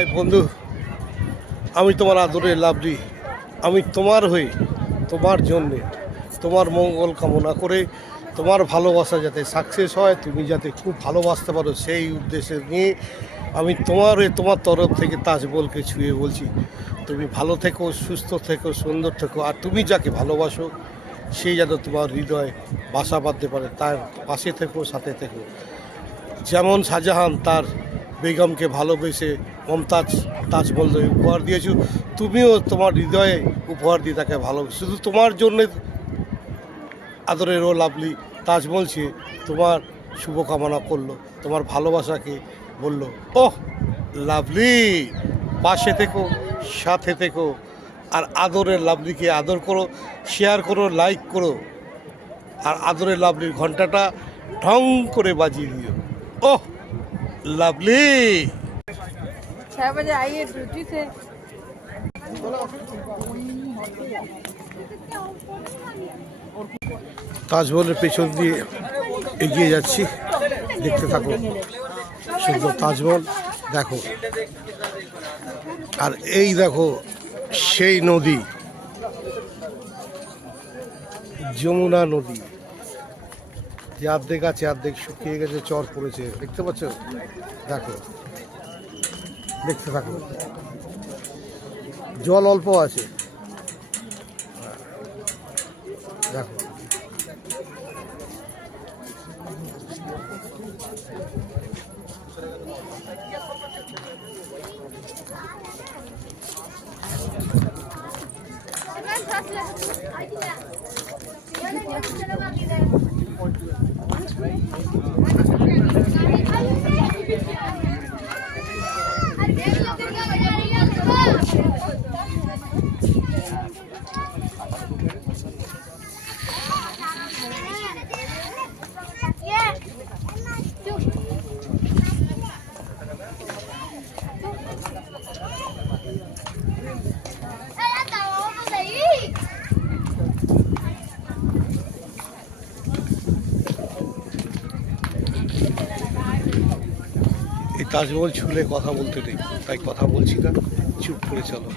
High বন্ধু, আমি তোমার আদরের লাভলি। আমি তোমার হয়ে, তোমার জন্যে, তোমার মঙ্গল কামনা করে, তোমার ভালোবাসা যাতে সাকসেস হয়, তুমি যাতে খুব ভালোবাসতে পারো সেই উদ্দেশ্যে নিয়ে আমি তোমার হয়ে, তোমার তরফ থেকে তাজমহলকে ছুঁয়ে বলছি, তুমি ভালো থেকো, সুস্থ থেকো, সুন্দর থেকো। আর তুমি যাকে ভালোবাসো সেই যেন তোমার হৃদয়ে বাসা বাঁধতে পারে, তার পাশে থেকো, সাথে থেকো। যেমন শাহজাহান তার বেগমকে ভালোবেসে মমতাজ তাজমহল উপহার দিয়েছো, তুমিও তোমার হৃদয়ে উপহার দিয়ে তাকে ভালোবেসে, শুধু তোমার জন্যে আদরের ও লাভলি তাজমহল সে তোমার শুভকামনা করলো, তোমার ভালোবাসাকে বলল, ওহ লাভলি পাশে থেকো, সাথে থেকো। আর আদরের লাভলিকে আদর করো, শেয়ার করো, লাইক করো। আর আদরের লাভলির ঘন্টাটা ঢং করে বাজিয়ে দিও। ओह लवली 6 बजे आइए ड्यूटी से। তাজমহলের পেছন দিয়ে এগিয়ে যাচ্ছি, দেখতে থাকো সুন্দর তাজমহল দেখো। আর এই দেখো সেই নদী, যমুনা নদী, যে অর্ধেক আছে অর্ধেক শুকিয়ে গেছে, চর পড়েছে, দেখতে পাচ্ছ? দেখো, দেখতে থাকো, জল অল্প আছে, দেখো। এই তাজমহল ছুলে কথা বলতে নেই, তাই কথা বলছি না, চুপ করে চলো।